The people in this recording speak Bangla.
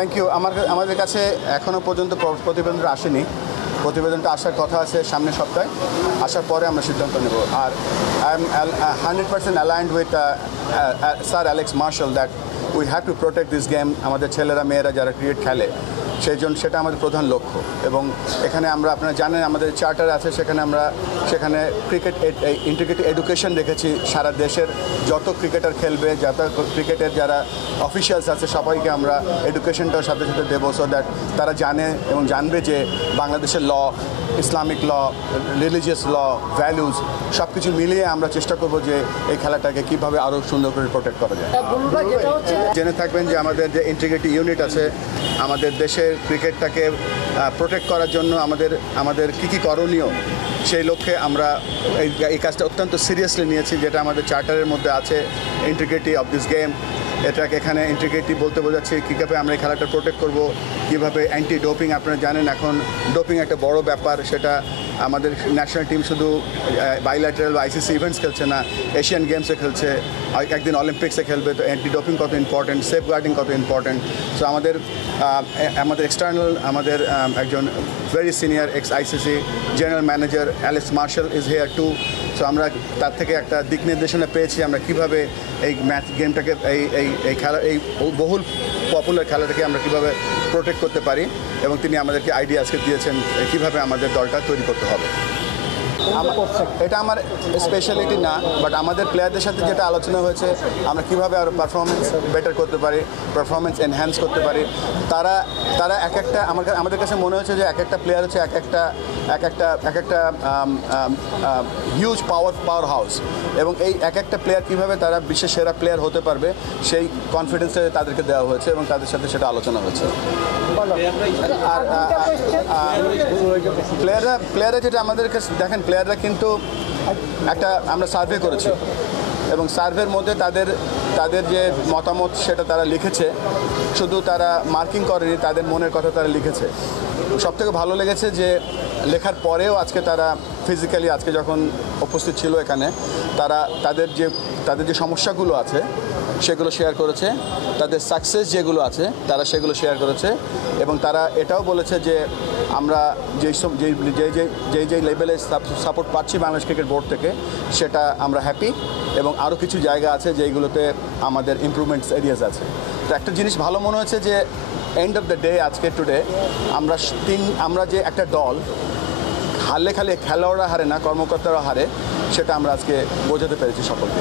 Thank you. আমাদের কাছে এখনও পর্যন্ত প্রতিবেদনটা আসেনি। প্রতিবেদনটা আসার কথা আছে সামনের সপ্তাহে, আসার পরে আমরা সিদ্ধান্ত নেব। আর I am 100% aligned with sir Alex Marshall that we have to protect this game. আমাদের ছেলেরা মেয়েরা যারা ক্রিকেট খেলে সেই জন্য সেটা আমাদের প্রধান লক্ষ্য। এবং এখানে আমরা, আপনারা জানেন আমাদের চার্টার আছে, সেখানে ক্রিকেট ইন্টিগ্রেটেড এডুকেশন রেখেছি। সারা দেশের যত ক্রিকেটার খেলবে, যত ক্রিকেটের যারা অফিসিয়ালস আছে সবাইকে আমরা এডুকেশনটার সাথে সাথে দেবো, সো দ্যাট তারা জানে এবং জানবে যে বাংলাদেশের ল, ইসলামিক ল, রিলিজিয়াস ল, ভ্যালুজ সব কিছু মিলিয়ে আমরা চেষ্টা করব যে এই খেলাটাকে কীভাবে আরও সুন্দর করে প্রোটেক্ট করা যায়। জেনে থাকবেন যে আমাদের যে ইন্টিগ্রেটেড ইউনিট আছে, আমাদের দেশের ক্রিকেটটাকে প্রোটেক্ট করার জন্য আমাদের কী করণীয় সেই লক্ষ্যে আমরা এই কাজটা অত্যন্ত সিরিয়াসলি নিয়েছি, যেটা আমাদের চার্টারের মধ্যে আছে, ইন্টিগ্রিটি অফ দিস গেম। এটাকে এখানে ইন্টিগ্রিটি বলতে বোঝাচ্ছি কীভাবে আমরা এই খেলাটা প্রোটেক্ট করব, কীভাবে অ্যান্টি ডোপিং। আপনারা জানেন এখন ডোপিং একটা বড় ব্যাপার, সেটা আমাদের ন্যাশনাল টিম শুধু বাইল্যাটারাল বা আইসিসি ইভেন্টস খেলছে না, এশিয়ান গেমসে খেলছে, একদিন অলিম্পিক্সে খেলবে। তো অ্যান্টি ডোপিং কত ইম্পর্টেন্ট, সেফ গার্ডিং কত ইম্পর্টেন্ট। সো আমাদের এক্সটার্নাল একজন very senior x ICC general manager Alex martial is here two. So আমরা তার থেকে একটা দিক নির্দেশনা পেয়েছি আমরা কীভাবে এই গেমটাকে এই খেলা, এই বহুল পপুলার খেলাটাকে আমরা কীভাবে প্রোটেক্ট করতে পারি, এবং তিনি আমাদেরকে আইডিয়া আজকে দিয়েছেন কীভাবে আমাদের দলটা তৈরি করতে হবে। এটা আমার স্পেশালিটি না, বাট আমাদের প্লেয়ারদের সাথে যেটা আলোচনা হয়েছে আমরা কীভাবে আরও পারফরমেন্স বেটার করতে পারি, পারফরমেন্স এনহ্যান্স করতে পারি। তারা এক একটা আমাদের কাছে মনে হচ্ছে যে এক একটা প্লেয়ার হচ্ছে এক একটা হিউজ পাওয়ার হাউস, এবং এই এক একটা প্লেয়ার কীভাবে তারা বিশ্বের সেরা প্লেয়ার হতে পারবে সেই কনফিডেন্সটা তাদেরকে দেওয়া হয়েছে এবং তাদের সাথে সেটা আলোচনা হয়েছে। আর প্লেয়াররা যেটা আমাদের কাছে দেখেন, প্লেয়াররা কিন্তু আমরা সার্ভে করেছি এবং সার্ভের মধ্যে তাদের যে মতামত সেটা তারা লিখেছে। শুধু তারা মার্কিং করেনি, তাদের মনের কথা তারা লিখেছে। সবথেকে ভালো লেগেছে যে লেখার পরেও আজকে তারা ফিজিক্যালি আজকে যখন উপস্থিত ছিল এখানে, তারা তাদের যে সমস্যাগুলো আছে সেগুলো শেয়ার করেছে, তাদের সাকসেস যেগুলো আছে তারা সেগুলো শেয়ার করেছে, এবং তারা এটাও বলেছে যে আমরা যেই লেভেলে সাপোর্ট পাচ্ছি বাংলাদেশ ক্রিকেট বোর্ড থেকে সেটা আমরা হ্যাপি, এবং আরও কিছু জায়গা আছে যেইগুলোতে আমাদের ইমপ্রুভমেন্টস এরিয়াস আছে। তো একটা জিনিস ভালো মনে হচ্ছে যে এন্ড অফ দ্য ডে আজকে টুডে আমরা যে একটা দল হারলে খালি খেলোয়াড়রা হারে না, কর্মকর্তারা হারে, সেটা আমরা আজকে বোঝাতে পেরেছি সকলকে।